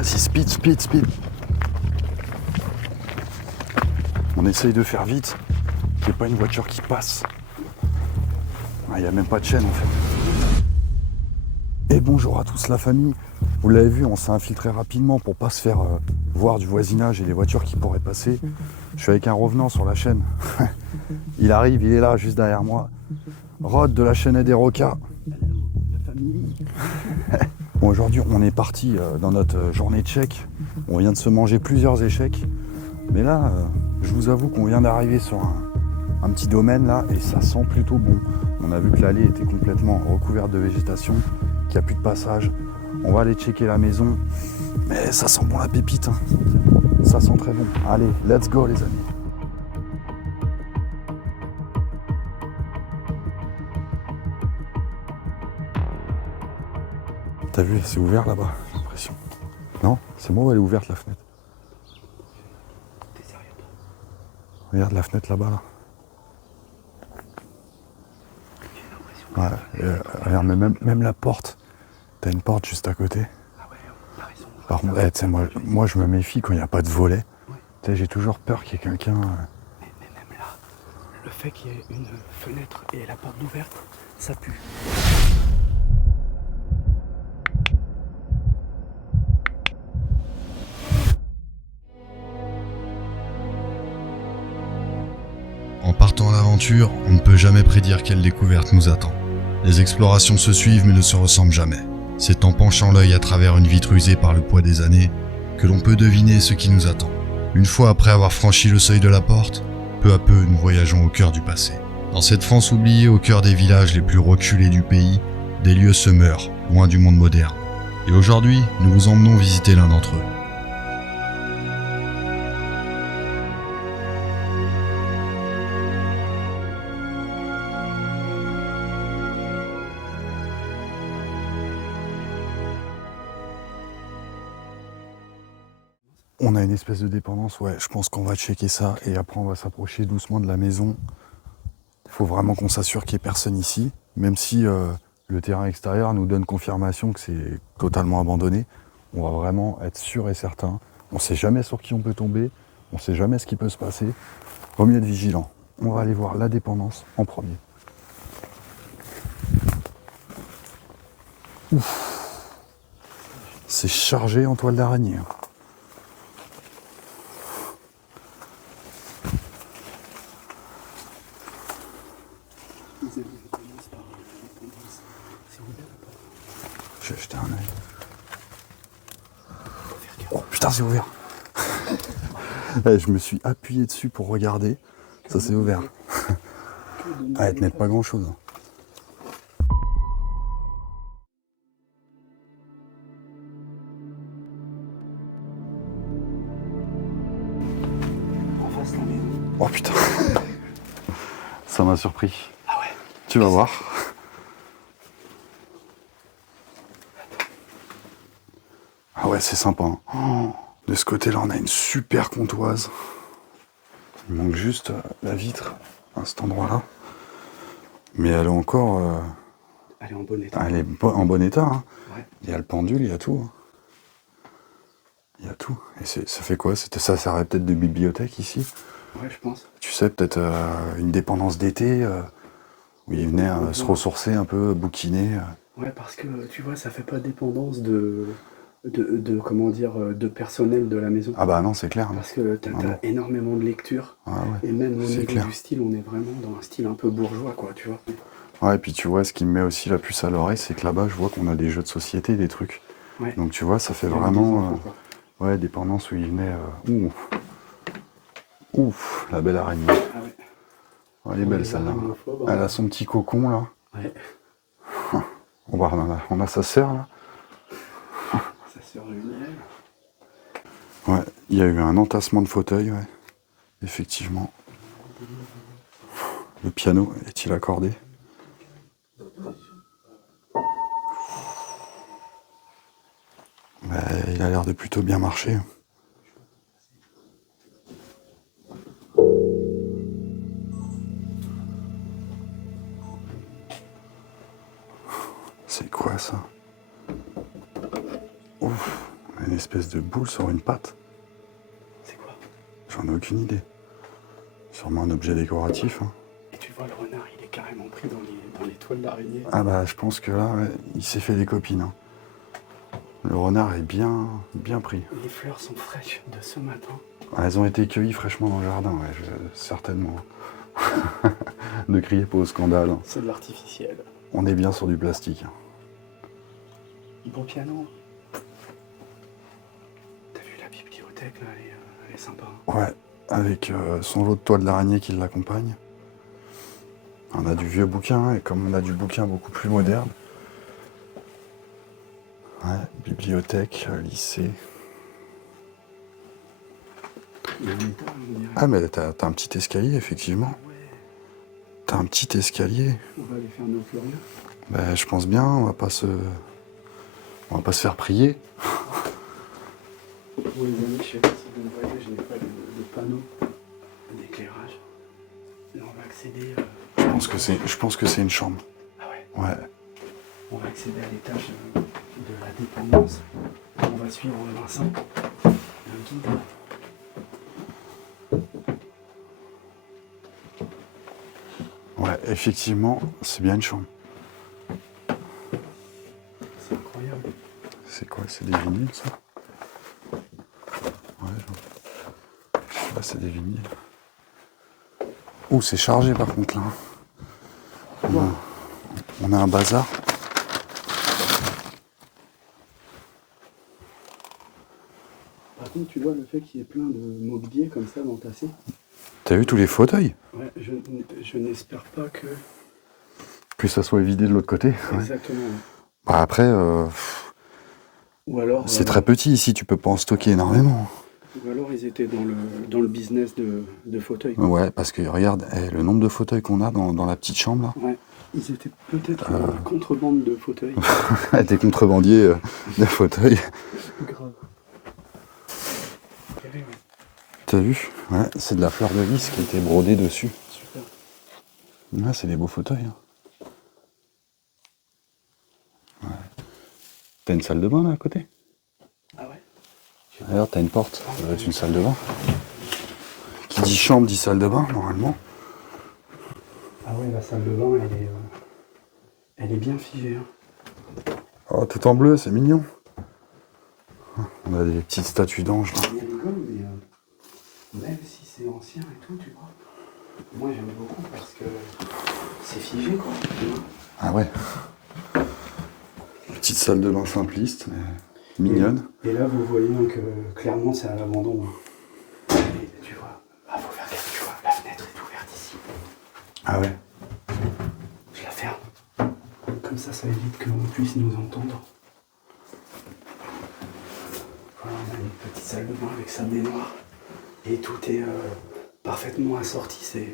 Vas-y, speed, speed, speed. On essaye de faire vite. Il n'y a pas une voiture qui passe. Il n'y a même pas de chaîne en fait. Et bonjour à tous la famille. Vous l'avez vu, on s'est infiltré rapidement pour pas se faire voir du voisinage et les voitures qui pourraient passer. Je suis avec un revenant sur la chaîne. Il arrive, il est là, juste derrière moi. Rod de la chaîne des Rocas. Bon, aujourd'hui, on est parti dans notre journée de chèque. On vient de se manger plusieurs échecs. Mais là, je vous avoue qu'on vient d'arriver sur un petit domaine là et ça sent plutôt bon. On a vu que l'allée était complètement recouverte de végétation, qu'il n'y a plus de passage. On va aller checker la maison. Mais ça sent bon la pépite. Hein. Ça sent très bon. Allez, let's go les amis. T'as vu, c'est ouvert là-bas, j'ai l'impression. Non? C'est moi ou elle est ouverte la fenêtre? T'es sérieux toi? Regarde la fenêtre là-bas là. Ouais, regarde, mais même la porte. T'as une porte juste à côté. Ah ouais, t'as raison. Par contre, tu sais, moi je me méfie quand il n'y a pas de volet. Ouais. Tu sais, j'ai toujours peur qu'il y ait quelqu'un. Mais même là, le fait qu'il y ait une fenêtre et la porte ouverte, ça pue. En partant à l'aventure, on ne peut jamais prédire quelle découverte nous attend. Les explorations se suivent mais ne se ressemblent jamais. C'est en penchant l'œil à travers une vitre usée par le poids des années que l'on peut deviner ce qui nous attend. Une fois après avoir franchi le seuil de la porte, peu à peu nous voyageons au cœur du passé. Dans cette France oubliée au cœur des villages les plus reculés du pays, des lieux se meurent, loin du monde moderne. Et aujourd'hui, nous vous emmenons visiter l'un d'entre eux. On a une espèce de dépendance, ouais, je pense qu'on va checker ça et après on va s'approcher doucement de la maison. Il faut vraiment qu'on s'assure qu'il n'y ait personne ici, même si le terrain extérieur nous donne confirmation que c'est totalement abandonné. On va vraiment être sûr et certain. On ne sait jamais sur qui on peut tomber, on ne sait jamais ce qui peut se passer. Vaut mieux être vigilant. On va aller voir la dépendance en premier. Ouf. C'est chargé en toile d'araignée. Je vais jeter un œil. Oh putain, c'est ouvert. Je me suis appuyé dessus pour regarder. Ça c'est ouvert. Ah, elle tenait pas grand chose. En face, la maison. Oh putain. Ça m'a surpris. Ah ouais. Tu vas voir. Ah ouais, c'est sympa. Hein. Oh, de ce côté-là, on a une super comptoise. Il manque juste la vitre à cet endroit-là. Mais elle est encore... Elle est en bon état. Elle est en bon état. Hein. Ouais. Il y a le pendule, il y a tout. Hein. Il y a tout. Et ça fait quoi? Ça servait peut-être de bibliothèque ici. Ouais, je pense. Tu sais, peut-être une dépendance d'été où ils venaient se ressourcer un peu, bouquiner. Ouais, parce que tu vois, ça fait pas dépendance de comment dire, de personnel de la maison. Ah bah non, c'est clair. Hein. Parce que t'as non. énormément de lectures. Ah ouais, Et même au c'est niveau clair. du style, on est vraiment dans un style un peu bourgeois, quoi, tu vois. Ouais, et puis tu vois, ce qui me met aussi la puce à l'oreille, c'est que là-bas, je vois qu'on a des jeux de société, des trucs. Ouais. Donc tu vois, ça fait Il y a des vraiment... enfants, quoi. ouais, dépendance où ils venaient... Ouf, la belle araignée. Ah ouais. Oh, elle est belle celle-là. Elle a son petit cocon là. Ouais. On a sa sœur là. Sa sœur jumelle. Ouais, il y a eu un entassement de fauteuils, ouais. Effectivement. Le piano est-il accordé? Il a l'air de plutôt bien marcher. C'est quoi ça? Ouf, espèce de boule sur une patte. C'est quoi? J'en ai aucune idée. Sûrement un objet décoratif. Hein. Et tu vois, le renard, il est carrément pris dans les toiles d'araignée. Ah bah je pense que là, ouais, il s'est fait des copines. Hein. Le renard est bien pris. Les fleurs sont fraîches de ce matin. Ah, elles ont été cueillies fraîchement dans le jardin, ouais, certainement. Ne criez pas au scandale. Hein. C'est de l'artificiel. On est bien sur du plastique. Hein. Beau piano. T'as vu la bibliothèque là, elle est sympa. Hein. Ouais, avec son lot de toiles d'araignée qui l'accompagne. On a du vieux bouquin, et comme on a du bouquin beaucoup plus moderne. Ouais, bibliothèque, lycée. Il y a un étage, on dirait. Ah mais t'as un petit escalier, effectivement. Ah ouais. T'as un petit escalier. On va aller faire nos curieux. Ben, je pense bien, on va pas se faire prier. Pour les amis, je sais pas si vous me voyez, je n'ai pas de panneau d'éclairage. Là, on va accéder. Je pense que c'est une chambre. Ah ouais. Ouais. On va accéder à l'étage de la dépendance. On va suivre Vincent. Il y a un guide. Ouais, effectivement, c'est bien une chambre. C'est incroyable. C'est quoi? C'est des vinyles, ça? Ouais, je sais pas, c'est des vinyles. Ouh, c'est chargé par contre là. On a un bazar. Par contre, tu vois le fait qu'il y ait plein de mobilier comme ça d'entassés. T'as vu tous les fauteuils? Ouais, je n'espère pas que. Que ça soit vidé de l'autre côté. Ouais. Exactement. Bah après, Ou alors. c'est très petit ici, tu peux pas en stocker énormément. Ou alors ils étaient dans le business de fauteuils. Quoi. Ouais, parce que regarde, le nombre de fauteuils qu'on a dans la petite chambre là. Ouais. Ils étaient peut-être dans la contrebande de fauteuils. Des contrebandiers de fauteuils. Grave. Carré, ouais. T'as vu? Ouais, c'est de la fleur de lys qui a été brodée dessus. Super. Ouais, c'est des beaux fauteuils. Hein. Ouais. T'as une salle de bain là à côté? Ah ouais? D'ailleurs, t'as une porte, ça doit être une salle de bain. Qui dit chambre dit salle de bain, normalement. Ah ouais, la salle de bain, elle est bien figée. Hein. Oh, tout en bleu, c'est mignon. On a des petites statues d'anges là. Il y a des gommes, mais même si c'est ancien et tout, tu vois. Moi j'aime beaucoup parce que c'est figé quoi. Ah ouais. Petite salle de bain simpliste, mais mignonne. Et là vous voyez hein, que clairement c'est à l'abandon. Hein. Et tu vois, faut faire gaffe, tu vois, la fenêtre est ouverte ici. Ah ouais. Je la ferme. Comme ça évite qu'on puisse nous entendre. Voilà, on a une petite salle de bain avec sa baignoire. Et tout est parfaitement assorti. C'est...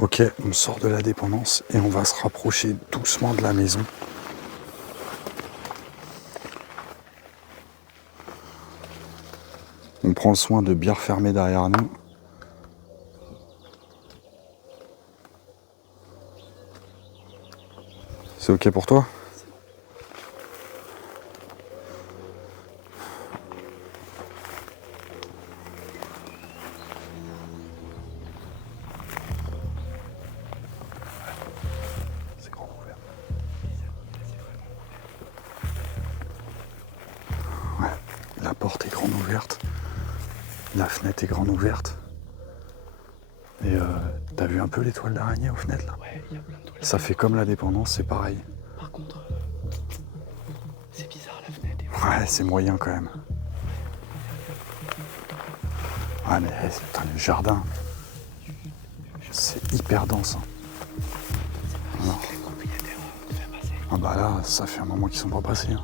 Ok, on sort de la dépendance et on va se rapprocher doucement de la maison. On prend le soin de bien refermer derrière nous. C'est ok pour toi? C'est grand ouvert. Ouais, la porte est grande ouverte. La fenêtre est grande ouverte. Et t'as vu un peu les toiles d'araignée aux fenêtres là? Ouais, il y a plein de toilettes. Ça fait comme la dépendance, c'est pareil. Par contre, c'est bizarre la fenêtre. Ouais, c'est moyen quand même. Ouais, mais putain, le jardin, c'est hyper dense. Hein. Alors. Les propriétaires vont te faire passer. Ah bah là, ça fait un moment qu'ils sont pas passés. Hein.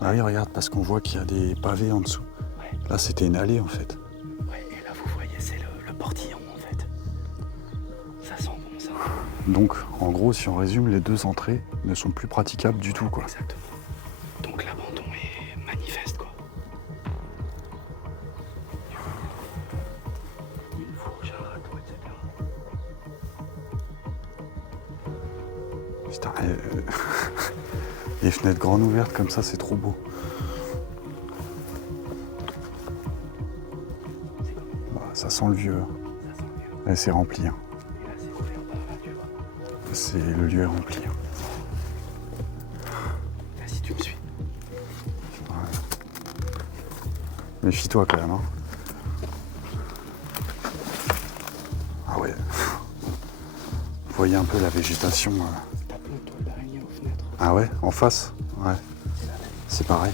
Bah oui, regarde, parce qu'on voit qu'il y a des pavés en dessous. Ouais. Là, c'était une allée en fait. Donc en gros, si on résume, les deux entrées ne sont plus praticables du tout, quoi. Exactement. Donc l'abandon est manifeste, quoi. Une fourche à râteau, etc. Putain, les fenêtres grandes ouvertes comme ça, c'est trop beau. Bah, ça sent le vieux. Ça sent mieux. Là, c'est rempli. Hein. Et là, c'est ouvert par là, tu vois. C'est le lieu est rempli. Hein. Là, si tu me suis. Méfie-toi quand même. Hein. Ah ouais. Vous voyez un peu la végétation. T'as plein de toiles d'araignée aux fenêtres. Ah ouais, en face. Ouais. C'est pareil.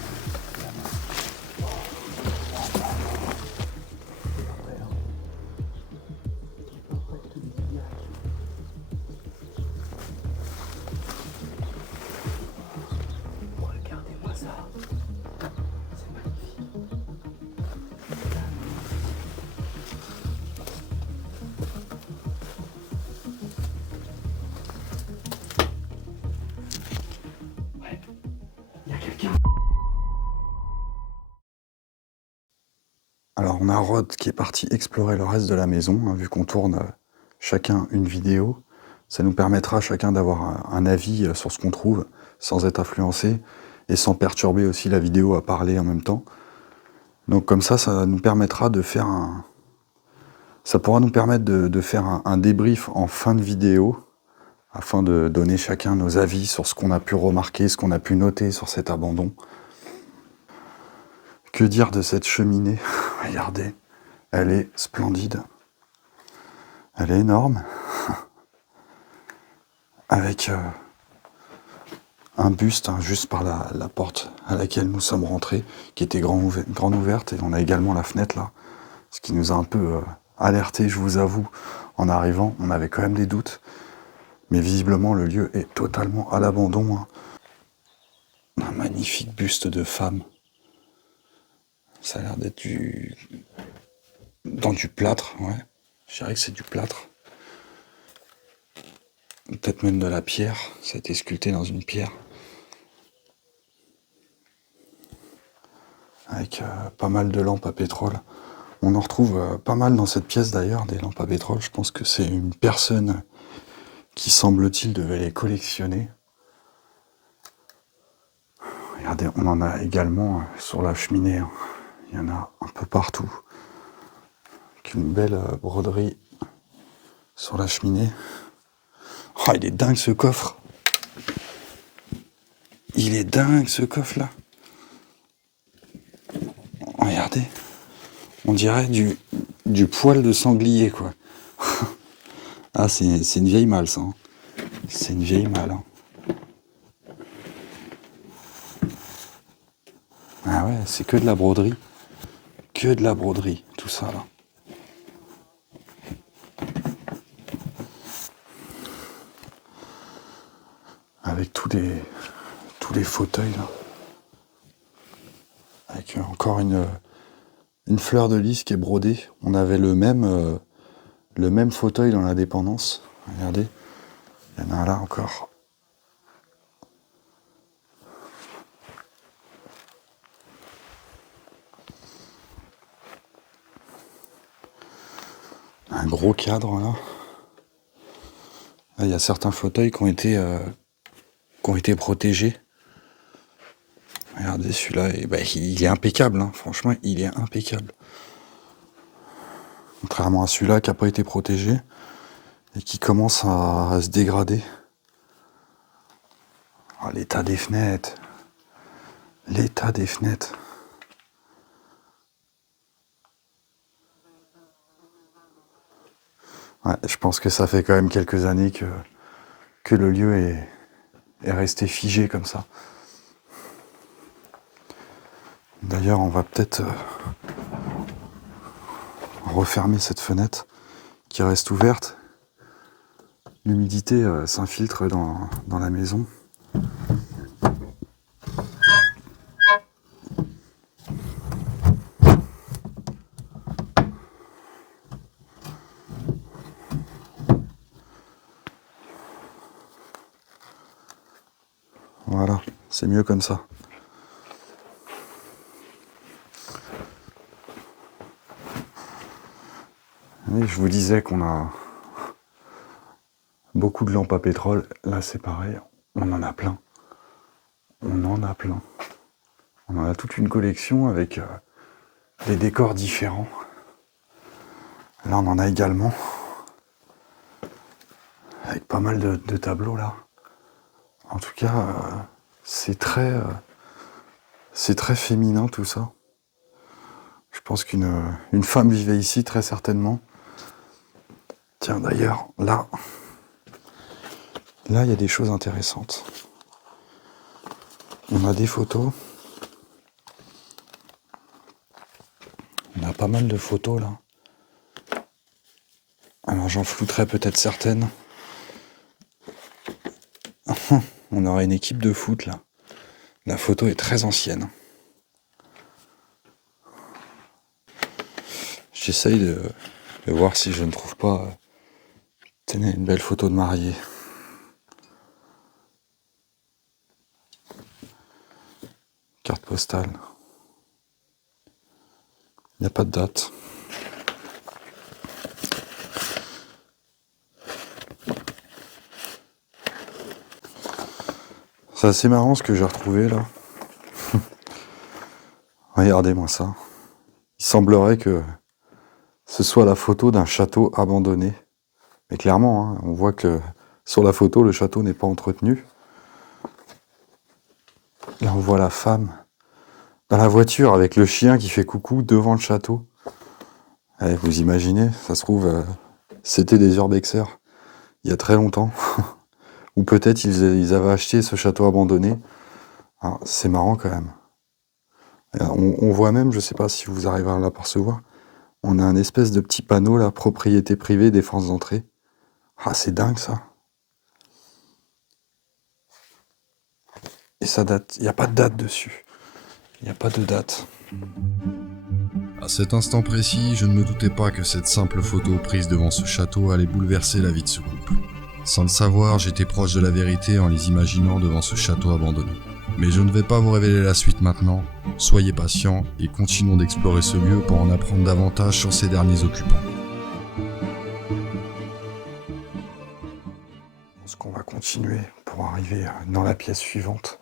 Regardez-moi ça. C'est magnifique. Ouais. Il y a quelqu'un. Alors on a Rod qui est parti explorer le reste de la maison, hein, vu qu'on tourne chacun une vidéo. Ça nous permettra chacun d'avoir un avis sur ce qu'on trouve, sans être influencé, et sans perturber aussi la vidéo à parler en même temps. Donc comme ça nous permettra de faire un... Ça pourra nous permettre de faire un débrief en fin de vidéo, afin de donner chacun nos avis sur ce qu'on a pu remarquer, ce qu'on a pu noter sur cet abandon. Que dire de cette cheminée? Regardez, elle est splendide. Elle est énorme. Avec un buste hein, juste par la porte à laquelle nous sommes rentrés, qui était grande ouverte. Et on a également la fenêtre là, ce qui nous a un peu alertés, je vous avoue. En arrivant, on avait quand même des doutes. Mais visiblement, le lieu est totalement à l'abandon. Hein. Un magnifique buste de femme. Ça a l'air d'être dans du plâtre, ouais. Je dirais que c'est du plâtre. Peut-être même de la pierre. Ça a été sculpté dans une pierre. Avec pas mal de lampes à pétrole. On en retrouve pas mal dans cette pièce d'ailleurs, des lampes à pétrole. Je pense que c'est une personne qui, semble-t-il, devait les collectionner. Regardez, on en a également sur la cheminée. Hein. Il y en a un peu partout. Avec une belle broderie sur la cheminée. Oh, il est dingue ce coffre. Il est dingue ce coffre là. Regardez. On dirait du poil de sanglier quoi. Ah c'est une vieille malle ça. Hein. C'est une vieille malle. Hein. Ah ouais, c'est que de la broderie. Que de la broderie, tout ça là. Avec tous les fauteuils là. Avec encore une fleur de lys qui est brodée. On avait le même fauteuil dans la dépendance. Regardez, il y en a un là encore. Un gros cadre là. Là, il y a certains fauteuils qui ont été protégés. Regardez celui-là, il est impeccable, hein. Franchement, il est impeccable. Contrairement à celui-là qui n'a pas été protégé et qui commence à se dégrader. Oh, l'état des fenêtres. L'état des fenêtres. Ouais, je pense que ça fait quand même quelques années que le lieu est resté figé comme ça. D'ailleurs, on va peut-être refermer cette fenêtre qui reste ouverte. L'humidité s'infiltre dans la maison. Voilà, c'est mieux comme ça. Et je vous disais qu'on a beaucoup de lampes à pétrole. Là, c'est pareil, on en a plein. On en a plein. On en a toute une collection avec des décors différents. Là, on en a également. Avec pas mal de tableaux, là. En tout cas, c'est très féminin, tout ça. Je pense qu'une femme vivait ici, très certainement. Tiens, d'ailleurs, là, il y a des choses intéressantes. On a des photos. On a pas mal de photos, là. Alors, j'en flouterai peut-être certaines. On aurait une équipe de foot, là. La photo est très ancienne. J'essaye de voir si je ne trouve pas... tenez, une belle photo de mariée. Carte postale. Il n'y a pas de date. C'est assez marrant ce que j'ai retrouvé là. Regardez-moi ça. Il semblerait que ce soit la photo d'un château abandonné. Mais clairement, hein, on voit que sur la photo, le château n'est pas entretenu. Là, on voit la femme dans la voiture avec le chien qui fait coucou devant le château. Eh, vous imaginez, ça se trouve, c'était des urbexers il y a très longtemps. Ou peut-être ils avaient acheté ce château abandonné. Alors, c'est marrant quand même. On voit même, je sais pas si vous arrivez à l'apercevoir, on a un espèce de petit panneau là, propriété privée, défense d'entrée. Ah, c'est dingue ça. Et ça date, il n'y a pas de date dessus. Il n'y a pas de date. À cet instant précis, je ne me doutais pas que cette simple photo prise devant ce château allait bouleverser la vie de ce couple. Sans le savoir, j'étais proche de la vérité en les imaginant devant ce château abandonné. Mais je ne vais pas vous révéler la suite maintenant. Soyez patients et continuons d'explorer ce lieu pour en apprendre davantage sur ses derniers occupants. Je pense qu'on va continuer pour arriver dans la pièce suivante.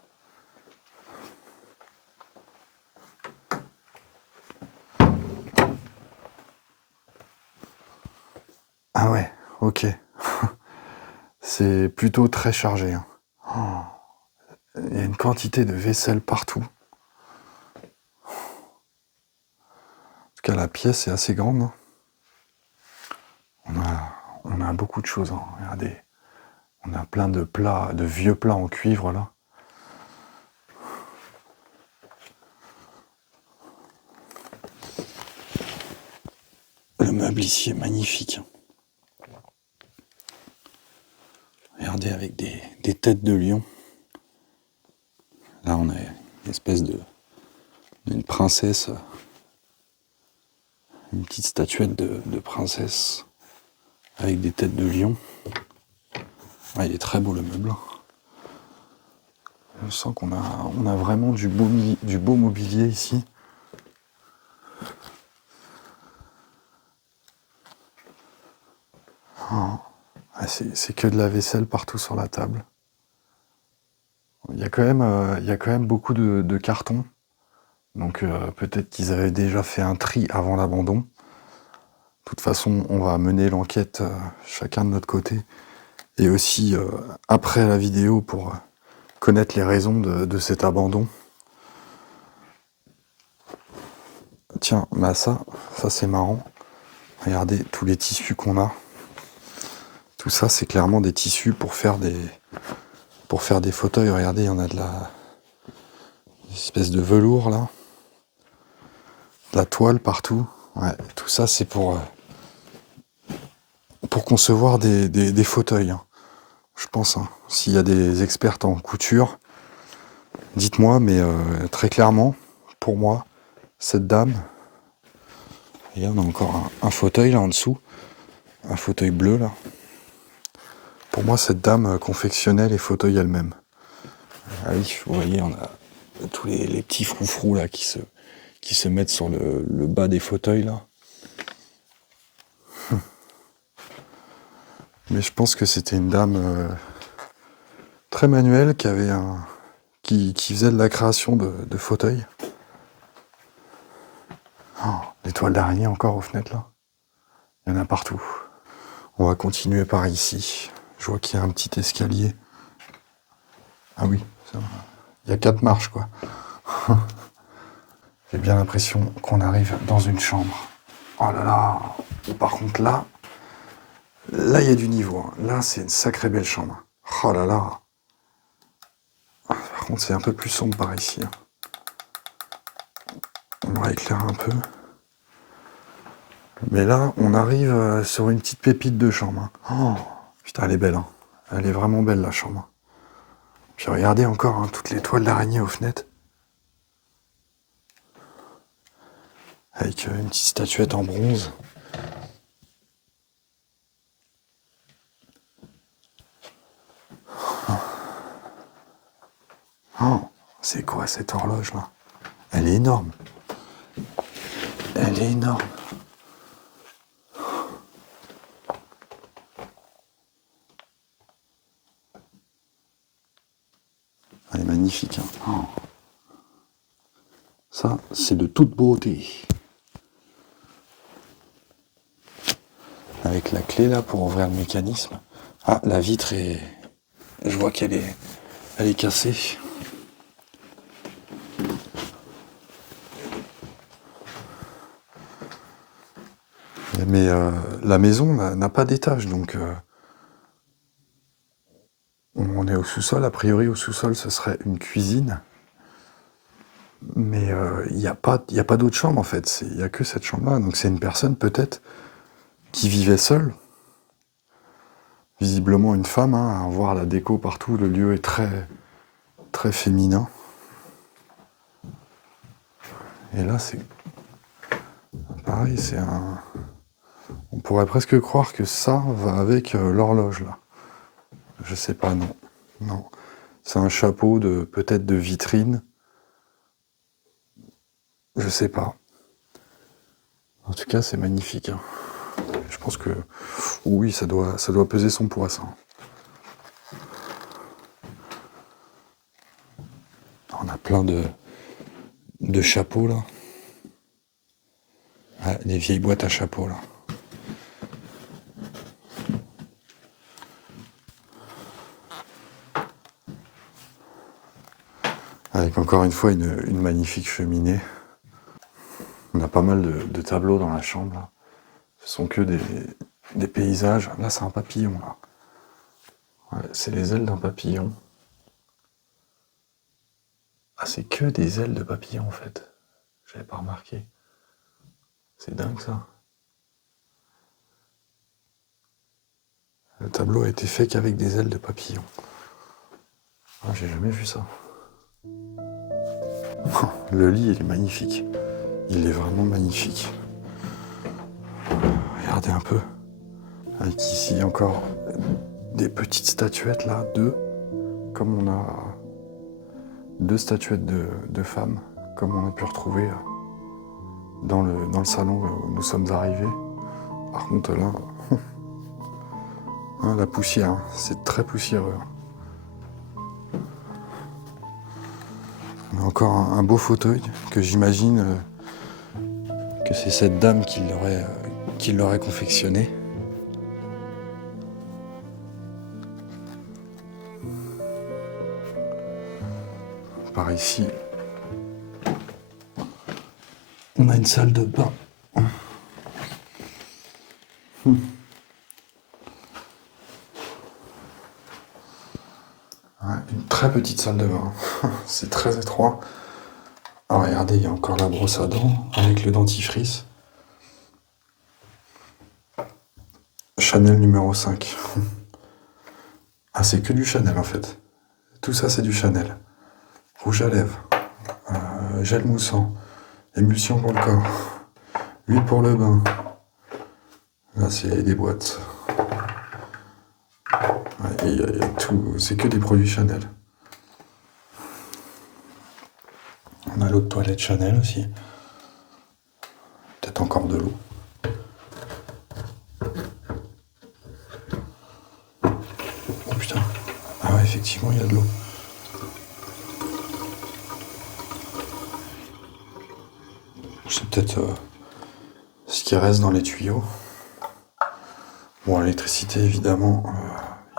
Ah ouais, ok. C'est plutôt très chargé. Hein. Oh, il y a une quantité de vaisselle partout. En tout cas, la pièce est assez grande. Hein. On a beaucoup de choses. Hein. Regardez, on a plein de plats, de vieux plats en cuivre là. Le meuble ici est magnifique. Regardez, avec des têtes de lion. Là, on a une espèce d'une princesse, une petite statuette de princesse avec des têtes de lion. Ouais, il est très beau le meuble. Je sens qu'on a vraiment du beau mobilier ici. Oh. C'est que de la vaisselle partout sur la table. Il y a quand même beaucoup de cartons. Donc peut-être qu'ils avaient déjà fait un tri avant l'abandon. De toute façon, on va mener l'enquête chacun de notre côté. Et aussi après la vidéo pour connaître les raisons de cet abandon. Tiens, bah ça c'est marrant. Regardez tous les tissus qu'on a. Tout ça, c'est clairement des tissus pour faire des fauteuils. Regardez, il y en a une espèce de velours là. De la toile partout. Ouais, tout ça, c'est pour concevoir des fauteuils. Hein. Je pense. Hein. S'il y a des expertes en couture, dites-moi, mais très clairement, pour moi, cette dame, et on a encore un fauteuil là en dessous, un fauteuil bleu là. Pour moi, cette dame confectionnait les fauteuils elle-même. Ah oui, vous voyez, on a tous les petits froufrous là qui se mettent sur le bas des fauteuils là. Mais je pense que c'était une dame très manuelle qui faisait de la création de fauteuils. Oh, des toiles d'araignée encore aux fenêtres là. Il y en a partout. On va continuer par ici. Je vois qu'il y a un petit escalier. Ah oui, il y a 4 marches quoi. J'ai bien l'impression qu'on arrive dans une chambre. Oh là là. Par contre là il y a du niveau. Hein. Là c'est une sacrée belle chambre. Oh là là. Par contre c'est un peu plus sombre par ici. Hein. On va éclairer un peu. Mais là on arrive sur une petite pépite de chambre. Hein. Oh, putain elle est belle. Hein. Elle est vraiment belle la chambre. Puis regardez encore hein, toutes les toiles d'araignée aux fenêtres. Avec une petite statuette en bronze. Oh, c'est quoi cette horloge là? Elle est énorme. Elle est énorme. Elle est magnifique. Hein. Oh. Ça, c'est de toute beauté. Avec la clé là pour ouvrir le mécanisme. Ah, la vitre est... Je vois qu'elle est cassée. Mais la maison n'a pas d'étage, donc on est au sous-sol. A priori, au sous-sol, ce serait une cuisine. Mais il n'y a pas d'autre chambre, en fait. Il n'y a que cette chambre-là. Donc c'est une personne, peut-être, qui vivait seule. Visiblement une femme, hein, à voir la déco partout. Le lieu est très, très féminin. Et là, c'est... Pareil, c'est un... On pourrait presque croire que ça va avec l'horloge, là. Je sais pas, non. Non. C'est un chapeau peut-être de vitrine. Je sais pas. En tout cas, c'est magnifique. Hein. Je pense que oui, ça doit peser son poids, ça. On a plein de chapeaux là. Ah, les vieilles boîtes à chapeaux là. Avec encore une fois une magnifique cheminée. On a pas mal de tableaux dans la chambre là. Ce sont que des paysages. Là, c'est un papillon là. Ouais, c'est les ailes d'un papillon. Ah, c'est que des ailes de papillon en fait. J'avais pas remarqué. C'est dingue ça. Le tableau a été fait qu'avec des ailes de papillon. Ah, j'ai jamais vu ça. Le lit, il est magnifique. Il est vraiment magnifique. Regardez un peu. Avec ici encore des petites statuettes là, comme on a 2 statuettes de femmes, comme on a pu retrouver dans le salon où nous sommes arrivés. Par contre là, hein, la poussière, hein, c'est très poussiéreux. On a encore un beau fauteuil que j'imagine que c'est cette dame qui l'aurait confectionné. Par ici, on a une salle de bain. Ouais, une très petite salle de bain. C'est très étroit. Ah, regardez, il y a encore la brosse à dents avec le dentifrice. Chanel numéro 5. Ah, c'est que du Chanel en fait. Tout ça, c'est du Chanel. Rouge à lèvres, gel moussant, émulsion pour le corps, huile pour le bain. Là, c'est des boîtes. Ouais, y a tout, c'est que des produits Chanel. On a l'eau de toilette Chanel aussi. Peut-être encore de l'eau. Oh putain. Ah ouais, effectivement, il y a de l'eau. C'est peut-être ce qui reste dans les tuyaux. Bon, l'électricité, évidemment,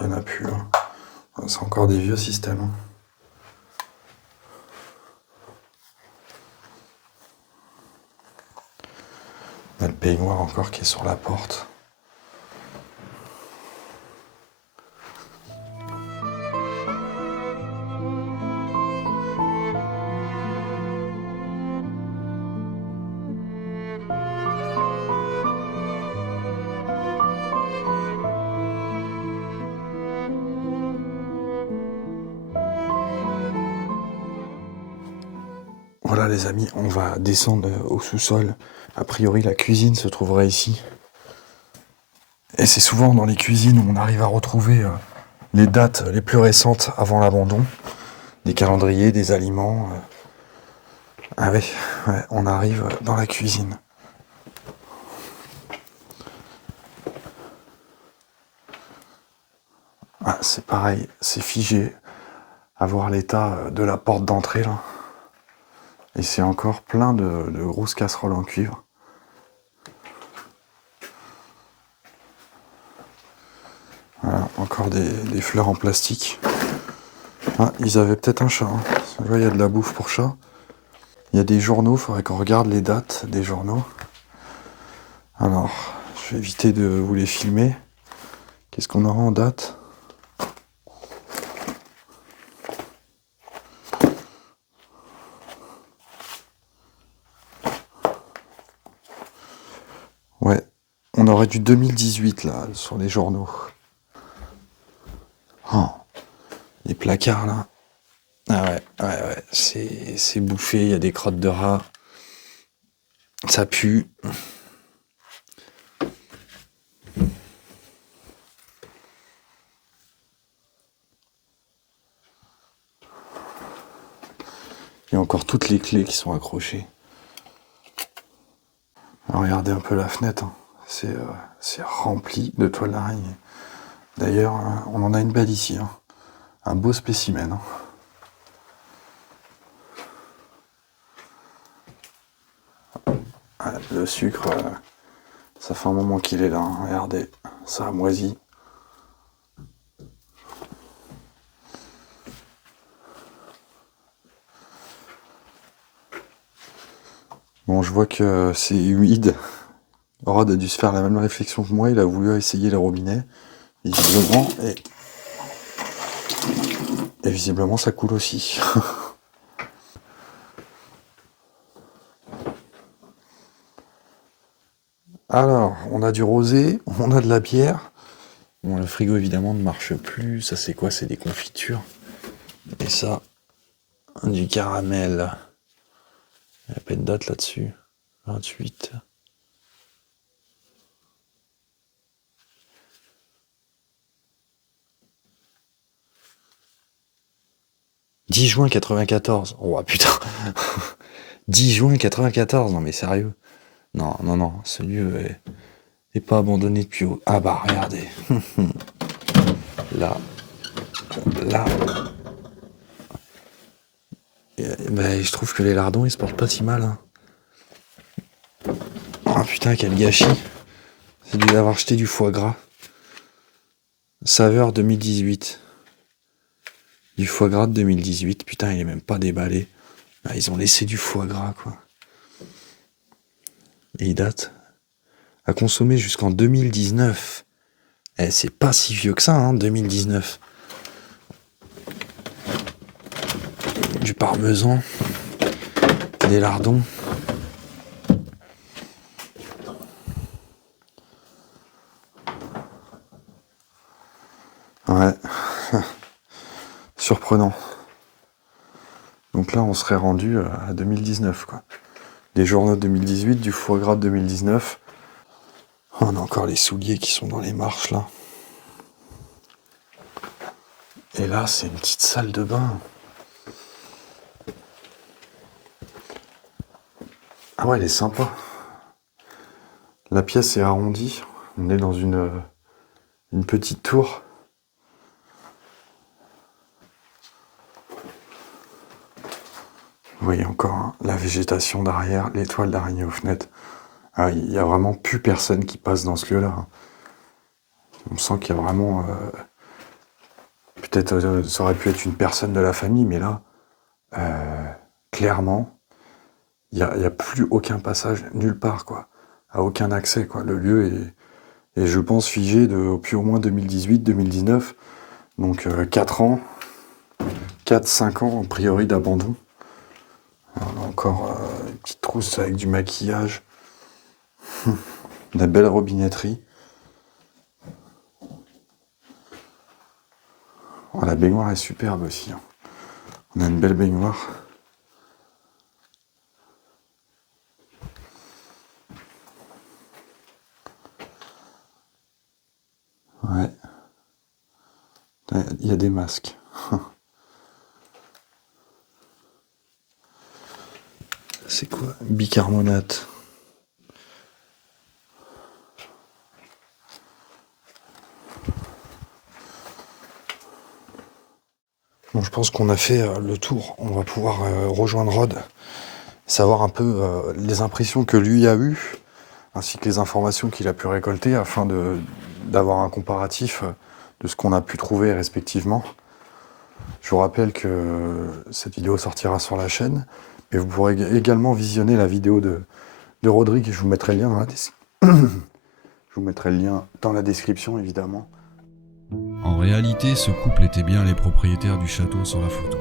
il n'y en a plus. Hein. C'est encore des vieux systèmes. Hein. On a le peignoir encore qui est sur la porte. Voilà les amis, on va descendre au sous-sol. A priori la cuisine se trouverait ici. Et c'est souvent dans les cuisines où on arrive à retrouver les dates les plus récentes avant l'abandon. Des calendriers, des aliments. Ah ouais, on arrive dans la cuisine. Ah, c'est pareil, c'est figé. À voir l'état de la porte d'entrée là. Et c'est encore plein de grosses casseroles en cuivre. Voilà, encore des fleurs en plastique. Ah, ils avaient peut-être un chat. Hein. Là, il y a de la bouffe pour chat. Il y a des journaux, il faudrait qu'on regarde les dates des journaux. Alors, je vais éviter de vous les filmer. Qu'est-ce qu'on aura en date ? Ouais, on aurait du 2018 là, sur les journaux. Oh, les placards là. Ah ouais, c'est bouffé, il y a des crottes de rats. Ça pue. Il y a encore toutes les clés qui sont accrochées. Alors, regardez un peu la fenêtre, hein. C'est rempli de toiles d'araignée. D'ailleurs, on en a une belle ici, hein. Un beau spécimen. Hein. Le sucre, ça fait un moment qu'il est là. Hein. Regardez, ça a moisi. Bon, je vois que c'est humide. Rod a dû se faire la même réflexion que moi. Il a voulu essayer le robinet. Visiblement, et visiblement, ça coule aussi. Alors, on a du rosé, on a de la bière. Bon, le frigo, évidemment, ne marche plus. Ça, c'est quoi? C'est des confitures. Et ça, du caramel. Il n'y a pas une date là-dessus. 28. « 10 juin 94. Oh putain. 10 juin 94. Non mais sérieux. Non, ce lieu est pas abandonné depuis... Ah bah regardez. Là. Bah, je trouve que les lardons ils se portent pas si mal. Hein. Oh putain, quel gâchis. C'est dû avoir jeté du foie gras. Saveur 2018. Du foie gras de 2018. Putain, il est même pas déballé. Ah, ils ont laissé du foie gras, quoi. Et il date. À consommer jusqu'en 2019. Eh, c'est pas si vieux que ça, hein, 2019. Du parmesan. Des lardons. Ouais. Surprenant. Donc là, on serait rendu à 2019, quoi. Des journaux de 2018, du foie gras de 2019. Oh, on a encore les souliers qui sont dans les marches, là. Et là, c'est une petite salle de bain. Ah ouais, elle est sympa. La pièce est arrondie. On est dans une petite tour. Vous voyez encore hein, la végétation derrière, les toiles d'araignée aux fenêtres. Ah, il n'y a vraiment plus personne qui passe dans ce lieu-là. Hein. On sent qu'il y a vraiment... peut-être ça aurait pu être une personne de la famille, mais là, clairement, il n'y a plus aucun passage nulle part, quoi. À aucun accès, quoi. Le lieu est je pense, figé depuis au moins 2018-2019. Donc 4 ans, 4-5 ans, a priori, d'abandon. On a encore une petite trousse avec du maquillage. La belle robinetterie. Oh, la baignoire est superbe aussi. Hein. On a une belle baignoire. Ouais. Il y a des masques. C'est quoi? Bicarbonate. Bon, je pense qu'on a fait le tour. On va pouvoir rejoindre Rod, savoir un peu les impressions que lui a eues, ainsi que les informations qu'il a pu récolter, afin d'avoir un comparatif de ce qu'on a pu trouver respectivement. Je vous rappelle que cette vidéo sortira sur la chaîne, mais vous pourrez également visionner la vidéo de Rodrigue, je vous mettrai le lien dans la je vous mettrai le lien dans la description, évidemment. En réalité, ce couple était bien les propriétaires du château sur la photo.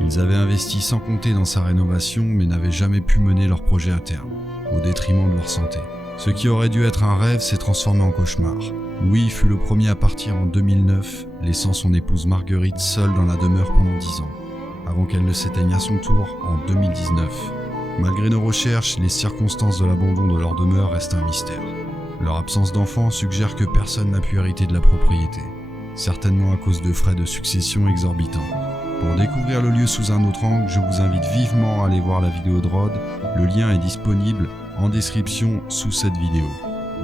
Ils avaient investi sans compter dans sa rénovation, mais n'avaient jamais pu mener leur projet à terme, au détriment de leur santé. Ce qui aurait dû être un rêve s'est transformé en cauchemar. Louis fut le premier à partir en 2009, laissant son épouse Marguerite seule dans la demeure pendant 10 ans, avant qu'elle ne s'éteigne à son tour en 2019. Malgré nos recherches, les circonstances de l'abandon de leur demeure restent un mystère. Leur absence d'enfant suggère que personne n'a pu hériter de la propriété, certainement à cause de frais de succession exorbitants. Pour découvrir le lieu sous un autre angle, je vous invite vivement à aller voir la vidéo de Rod. Le lien est disponible en description sous cette vidéo.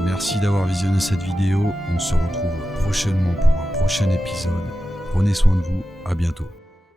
Merci d'avoir visionné cette vidéo, on se retrouve prochainement pour un prochain épisode. Prenez soin de vous, à bientôt.